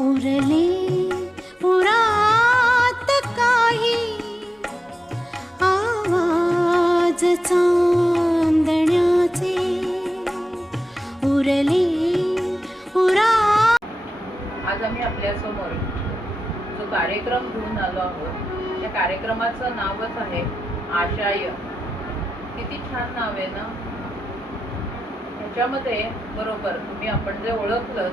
उरले उरात काही आवाज चांदण्याचे उरले उरा। आज आम्ही आपल्यासमोर जो कार्यक्रम घेऊन आलो आहोत त्या कार्यक्रमाचं नावच आहे आशाय। किती छान नाव आहे ना। ह्याच्यामध्ये बरोबर तुम्ही आपण जे ओळखलं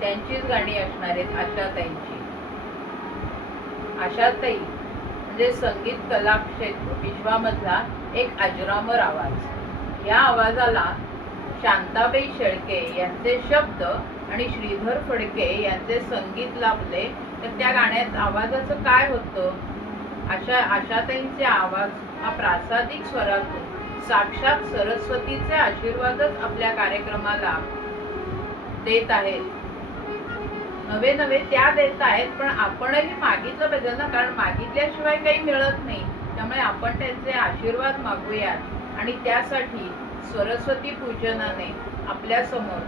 त्यांचीच गाणी असणार आहेत आशाताईंची। आशाताई म्हणजे संगीत कला क्षेत्र विश्वामधला एक अजरामर आवाज। या आवाजाला शांताबाई शेळके यांचे शब्द आणि श्रीधर फडके यांचे संगीत लाभले तर त्या गाण्यात आवाजाचं काय होतं। आशाताईंचे आवाज हा प्रासादिक स्वरातून साक्षात सरस्वतीचे आशीर्वादच आपल्या कार्यक्रमाला देत आहेत। नवे नवे त्या देत आहेत, पण आपणही मागितलं पाहिजे ना, कारण मागितल्याशिवाय काही मिळत नाही। त्यामुळे आपण त्यांचे आशीर्वाद मागूयात आणि त्यासाठी सरस्वती पूजनाने आपल्या समोर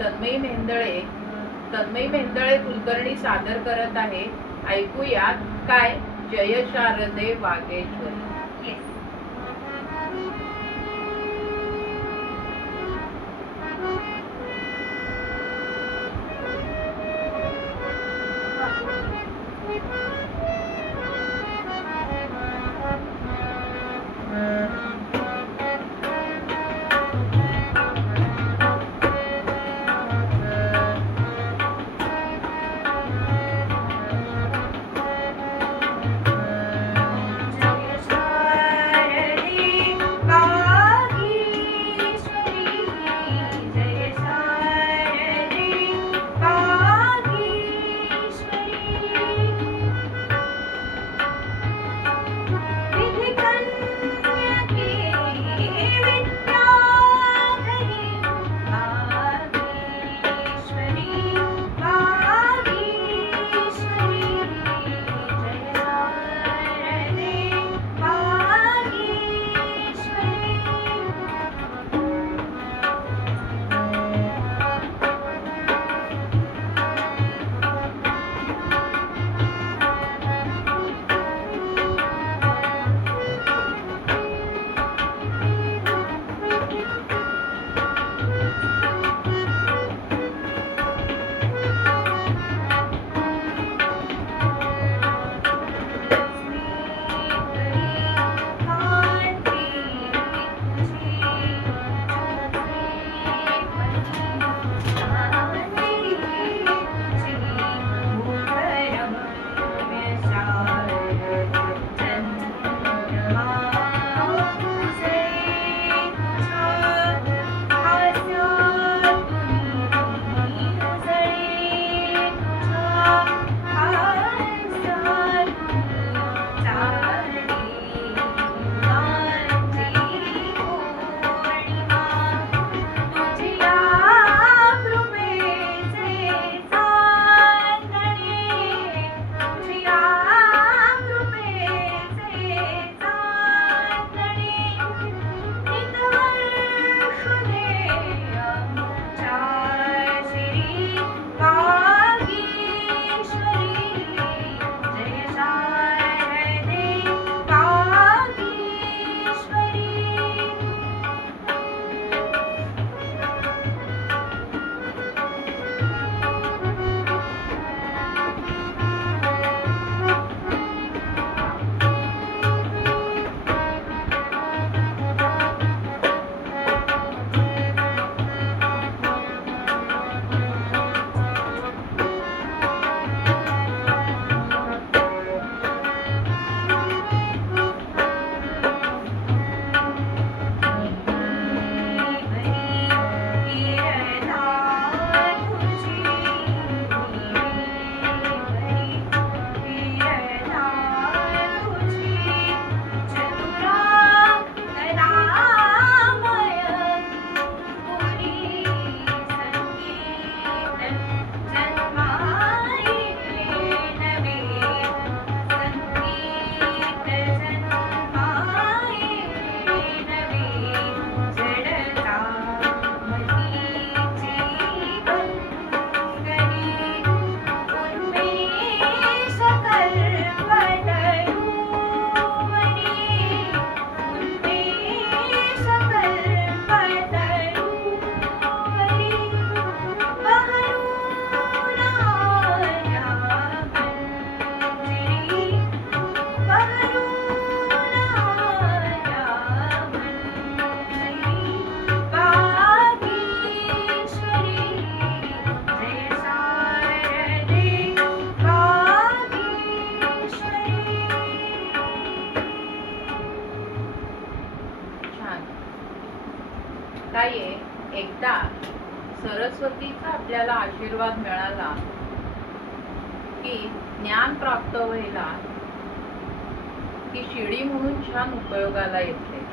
तन्मयी मेहेंदळे कुलकर्णी सादर करत आहे। ऐकूयात काय जय शारदे वागेश्वरी। जय सरस्वतीचा आपल्याला आशीर्वाद मिळाला की ज्ञान प्राप्त व्हायला ती शिडी म्हणून छान उपयोगाला येते.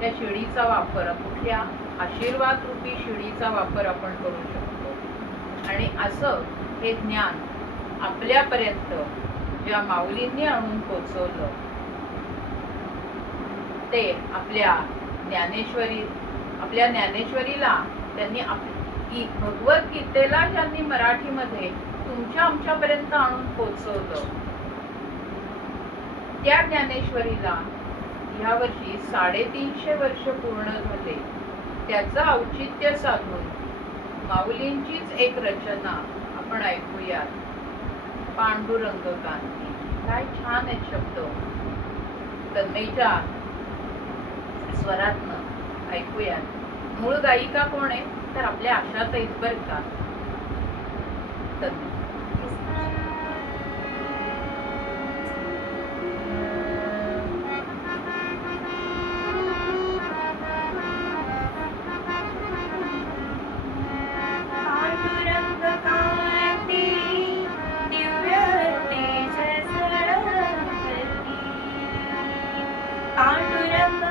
त्या शिडीचा वापर कुठल्या आशीर्वाद रूपी शिडीचा वापर आपण करू शकतो. आणि असं हे ज्ञान आपल्यापर्यंत ज्या माऊलींनी आणून पोचवलं ते आपल्या ज्ञानेश्वरीला त्यांनी भगवद्गीतेला ज्यांनी मराठीमध्ये तुमच्या आमच्यापर्यंत आणून पोचवलं त्या ज्ञानेश्वरीला ह्या वर्षी 350 वर्ष पूर्ण झाले. त्याचं औचित्य साधून माऊलींचीच एक रचना आपण ऐकूयात. पांडुरंग कांती. काय छान आहेत शब्द. तन्मयच्या स्वरातनं ऐकूयात. मूळ गायिका कोण आहे तर आपल्या आशाताईच बरं का. तन्मय. पांडुरंग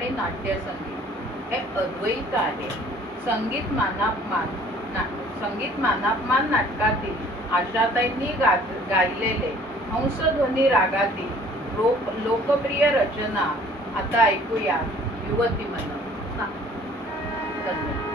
आणि नाट्यसंगीत हे अद्वैत आहे. संगीत मानापमान नाटकातील आशाताईंनी गायलेले हंसध्वनी रागातील लोकप्रिय रचना आता ऐकूया. युवती मन. धन्यवाद.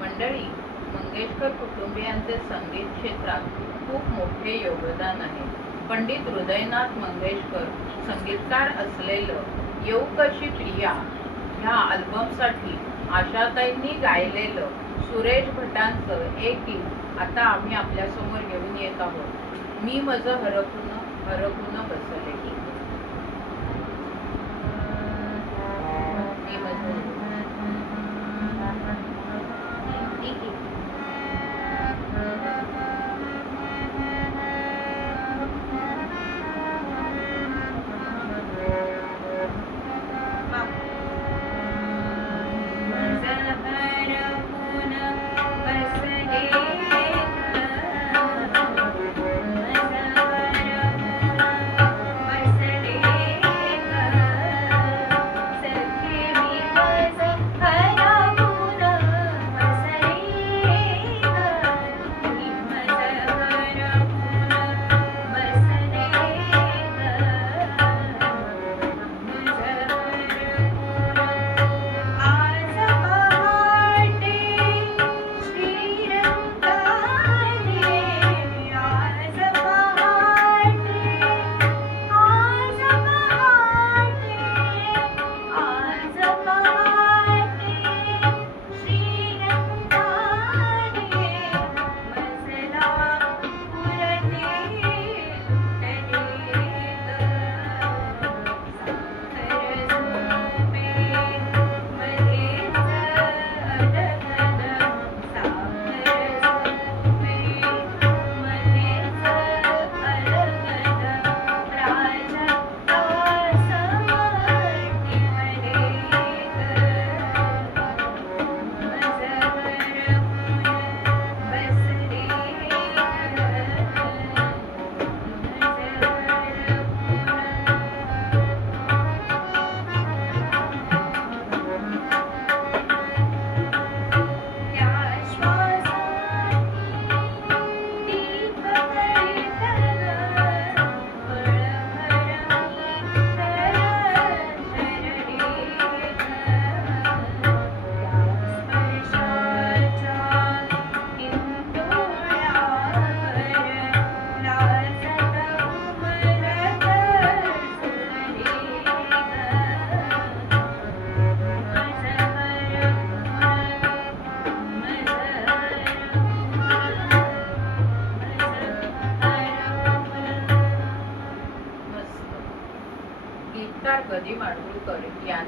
मंडळी, मंगेशकर कुटुंबियांचे संगीत क्षेत्रात खूप मोठे योगदान आहे. पंडित हृदयनाथ मंगेशकर संगीतकार असलेलं येऊ कशी प्रिया ह्या अल्बमसाठी आशाताईंनी गायलेलं सुरेश भटांचं एक गीत आता आम्ही आपल्यासमोर घेऊन येत आहोत. मी माझं हरकून बसले.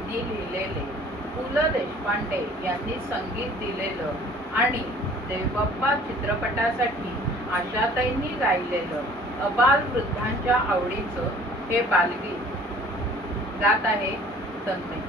यांनी लिहिलेले, पु ल देशपांडे यांनी संगीत दिलेलं आणि देवबाप्पा चित्रपटासाठी आशाताईंनी गायलेलं अबाल वृद्धांच्या आवडीचं हे बालगीत गात आहे तन्मयी.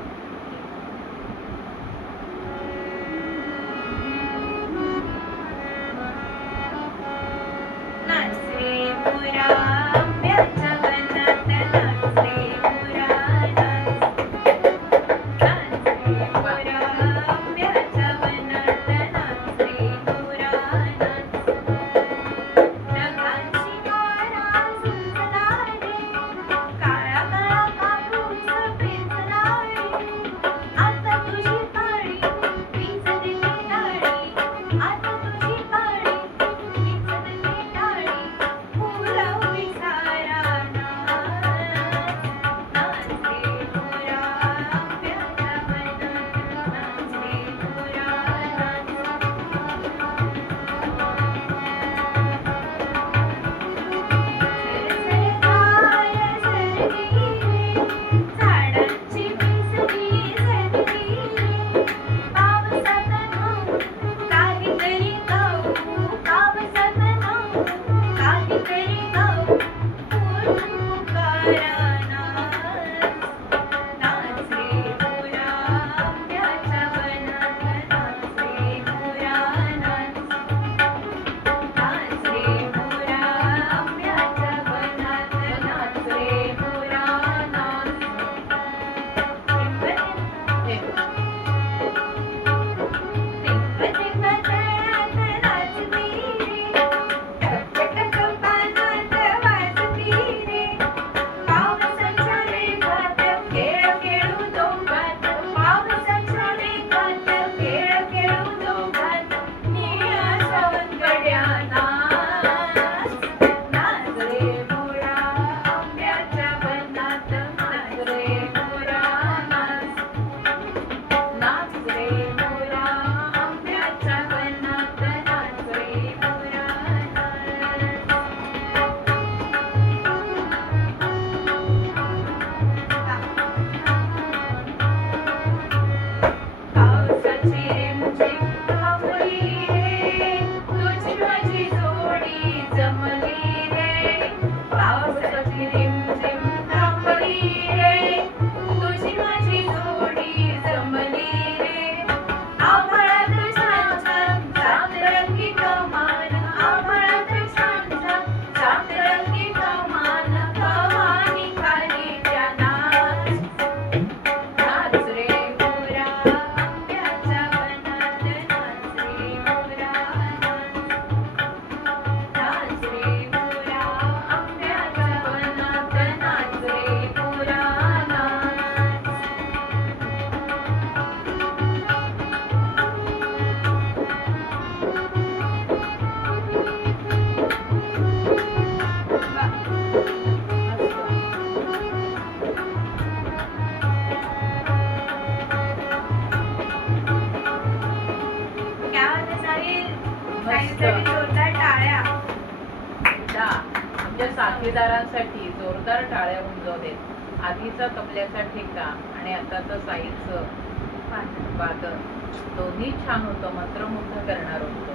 आमच्या साथीदारांसाठी जोरदार टाळ्या होऊन देत. आधीचा तबल्याचा ठेका आणि आताचं साईचं वादन दोन्ही छान होतं, मंत्रमुग्ध करणार होतं.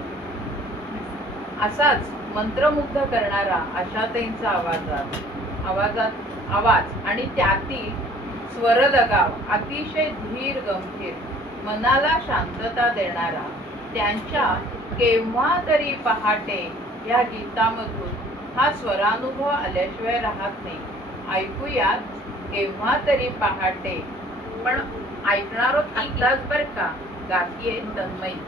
असाच मंत्रमुग्ध करणारा आशाताईंचा आवाज आणि त्यातील स्वरलगाव अतिशय धीर गंभीर, मनाला शांतता देणारा त्यांच्या केव्हा तरी पहाटे या गीतामधून हा स्वरानुभव आल्याशिवाय राहत नाही. ऐकूयात केव्हा तरी पहाटे, पण ऐकणार आत्ताच बर का. गातीये तन्मयी.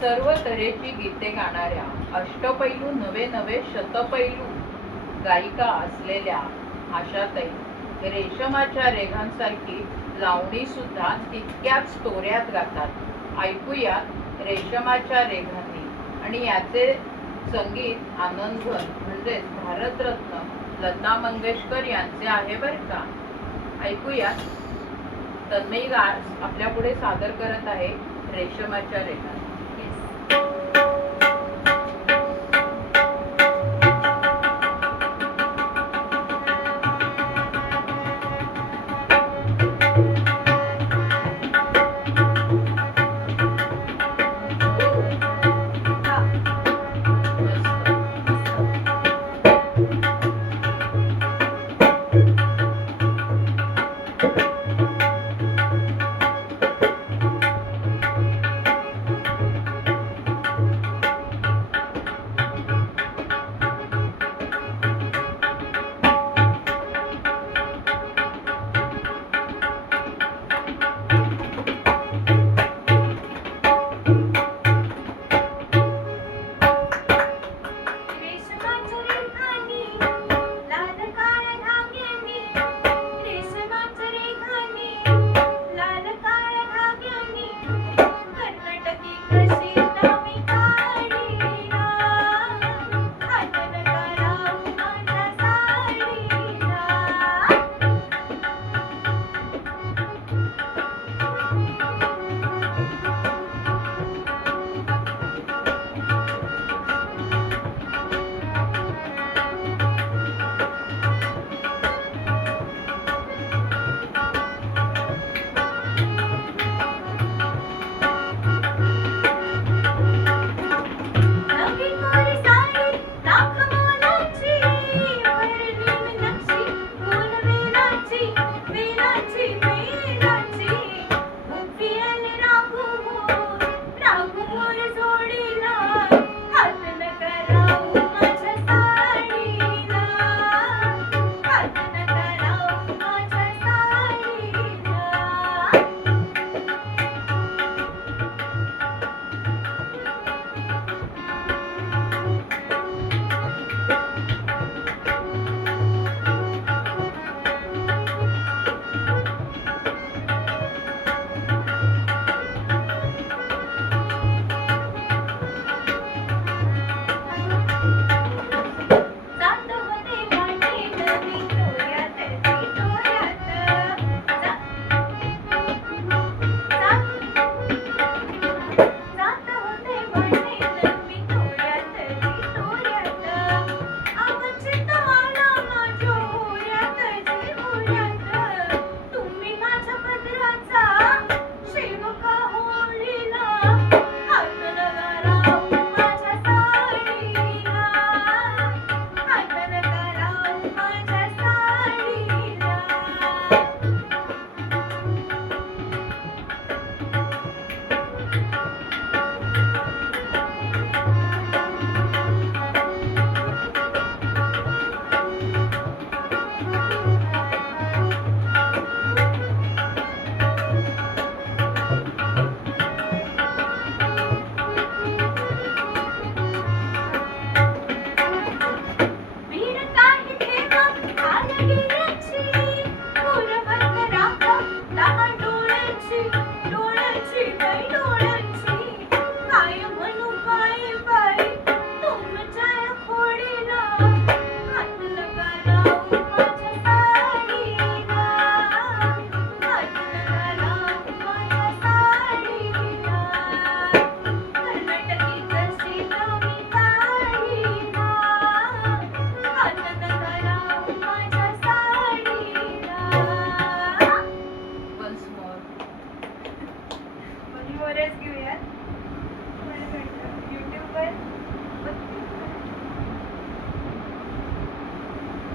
सर्व तऱ्हेची गीते गाणाऱ्या अष्टपैलू नवे नवे शतपैलू गायिका असलेल्या आशाताई रेशमाच्या रेघांसारखी लावणी सुद्धा तितक्याच तोऱ्यात गातात. ऐकूयात रेशमाच्या रेघांनी आणि याचे संगीत आनंदघन म्हणजेच भारतरत्न लता मंगेशकर यांचे आहे बरं का. ऐकूयात. तन्मयी आपल्या पुढे सादर करत आहे रेशमाच्या रेघा.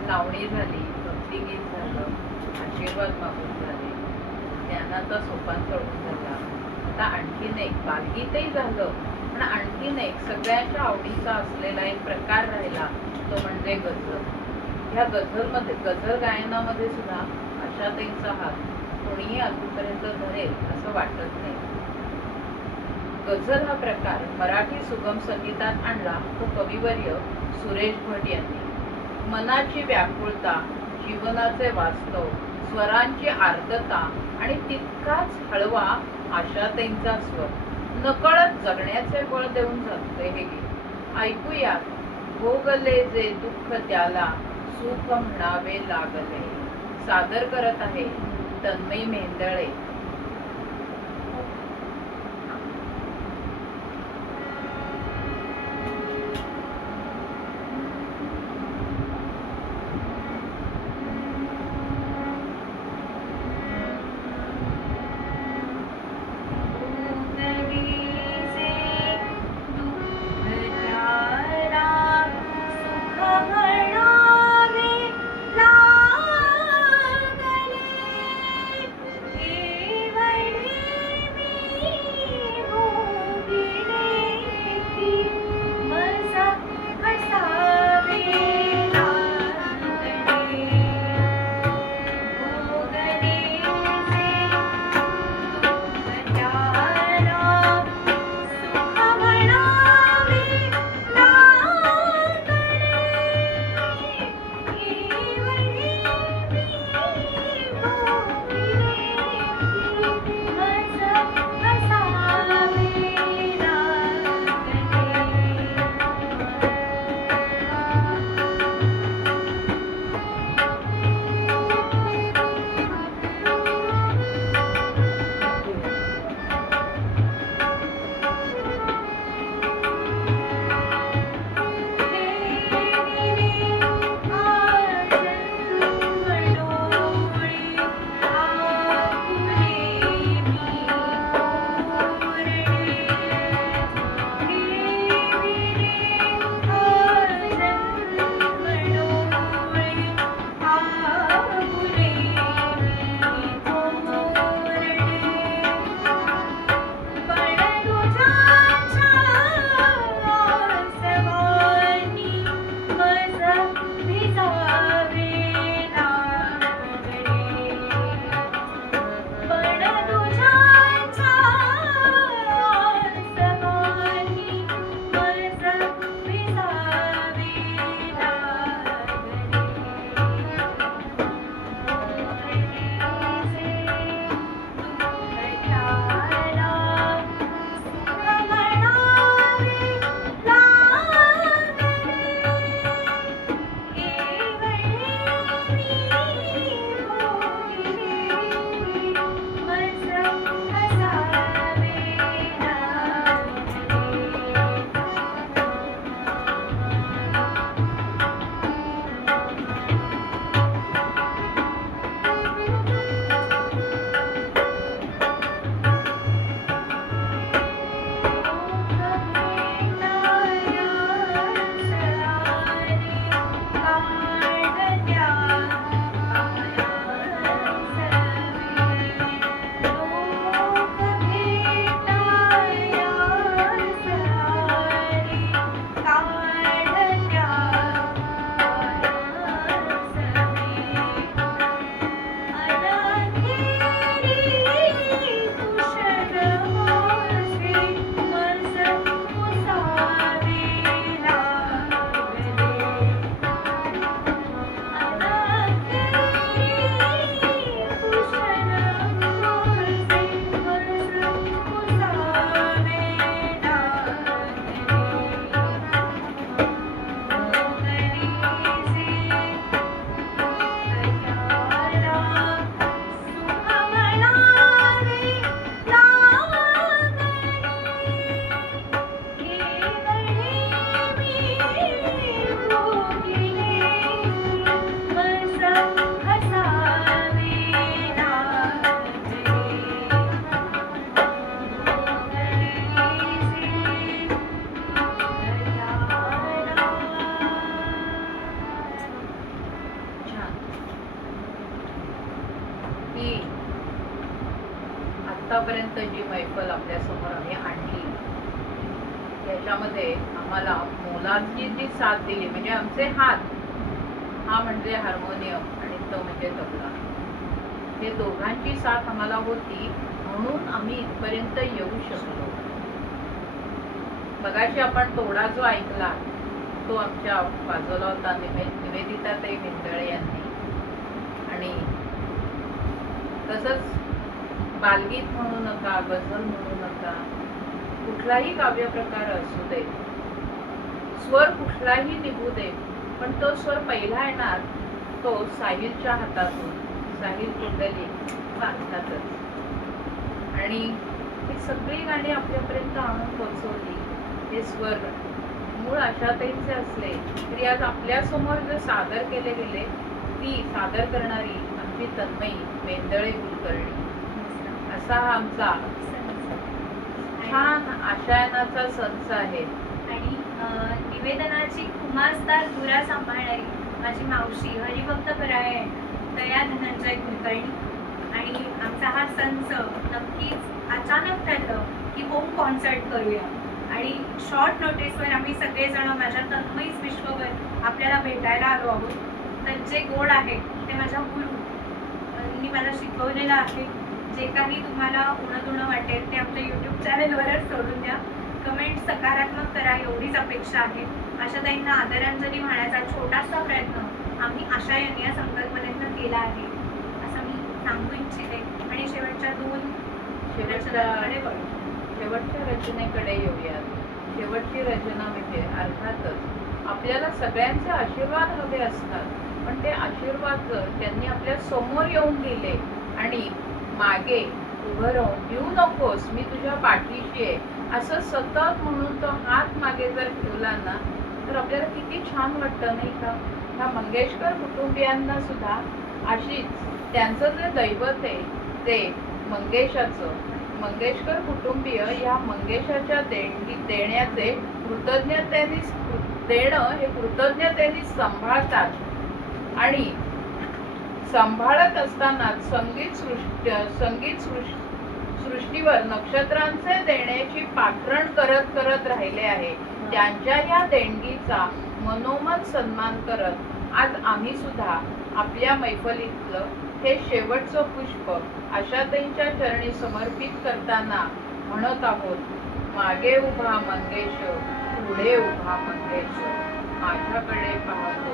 लावणी झाली, भक्तिगीत झालं, आशीर्वाद मागून झाले, ज्ञानाचा सोपान चढून झाला. आता आणखीन एक बालगीतही झालं, पण आणखीन एक सगळ्यांच्या आवडीचा असलेला एक प्रकार राहिला, तो म्हणजे गझल. ह्या गझलमध्ये, गझल गायनामध्ये सुद्धा आशाताईंचा हात कोणीही अजूनपर्यंत धरेल असं वाटत नाही. गझल हा प्रकार मराठी सुगम संगीतात आणला तो कविवर्य सुरेश भट यांनी. मनाची व्याकुळता, जीवनाचे वास्तव, स्वरांची आर्तता आणि तितकाच हळवा आशाताईंचा स्वर नकळत जगण्याचे बळ देऊन जाते हे गीत. ऐकूयात भोगले जे दुःख त्याला सुख म्हणावे लागले. सादर करत आहे तन्मयी मेंदळे. आतापर्यंत जी मैफल आपल्यासमोर आम्ही आणली याच्यामध्ये आम्हाला मोलाची जी साथ दिली म्हणजे आमचे हात, हा म्हणजे हार्मोनियम आणि तो म्हणजे तबला, हे दोघांची साथ आम्हाला होती म्हणून आम्ही इथपर्यंत येऊ शकलो. मगाशी आपण तोडा जो ऐकला तो आमच्या वाजवला होता निवेदिताताई मिंदळे यांनी. आणि तसंच बालगीत म्हणू नका, गझल म्हणू नका, कुठलाही काव्य प्रकार असू दे, स्वर कुठलाही निघू दे, पण तो स्वर पहिला येणार तो साहिलच्या हातातून, साहिल कुंडली अर्थातच. आणि ही सगळी गाणी आपल्यापर्यंत आणून पोहोचवली हे स्वर मूळ आशाताईंचे असले तरी आज आपल्या समोर जे सादर केले गेले ती सादर करणारी आमची तन्मयी मेंदळे कुलकर्णी. असा हा आमचा छान आशयानाचा संच आहे. आणि निवेदनाची खुमासदार धुरा सांभाळणारी माझी मावशी हरिभक्त परायण दया धनंजय कुलकर्णी. आणि आमचा हा संच नक्कीच अचानक ठरलं की होम कॉन्सर्ट करूया. आणि शॉर्ट नोटीसवर आम्ही सगळेजण माझ्या तन्मयीच विश्वभर आपल्याला भेटायला आलो आहोत. तर जे गोड आहे ते माझ्या गुरु मला शिकवलेलं आहे. जे काही तुम्हाला उणं वाटेल ते आमच्या यूट्यूब चॅनलवरच सोडून द्या. कमेंट सकारात्मक करा एवढीच अपेक्षा आहे. आशाताईंना आदरांजली वाहण्याचा छोटासा प्रयत्न आम्ही आशा या संकल्पनेतनं केला आहे असं मी सांगू इच्छिते. आणि शेवटच्या रचनेकडे येऊयात. शेवटची रचना म्हणजे अर्थातच आपल्याला सगळ्यांचे आशीर्वाद हवे असतात, पण ते आशीर्वाद जर त्यांनी आपल्या समोर येऊन दिले आणि मागे उभं राहून देऊ नकोस मी तुझ्या पाठीशी आहे असं सतत म्हणून तो हात मागे जर ठेवला ना तर आपल्याला किती छान वाटतं नाही का. ह्या मंगेशकर कुटुंबियांना सुद्धा अशीच त्यांचं जे दैवत आहे ते मंगेशकर कुटुंबीय या मंगेशाच्या देण्याचे कृतज्ञतेने सांभाळतात. आणि सांभाळत असताना संगीत सृष्टीवर नक्षत्रांचे देण्याची पाखरण करत राहिले आहे. त्यांच्या या देणगीचा मनोमन सन्मान करत आज आम्ही सुद्धा आपल्या मैफलीतलं हे शेवटचं पुष्प आशाताईंच्या चरणी समर्पित करताना म्हणत आहोत. मागे उभा मंगेश, पुढे उभा मंगेश, माझ्याकडे पाहतो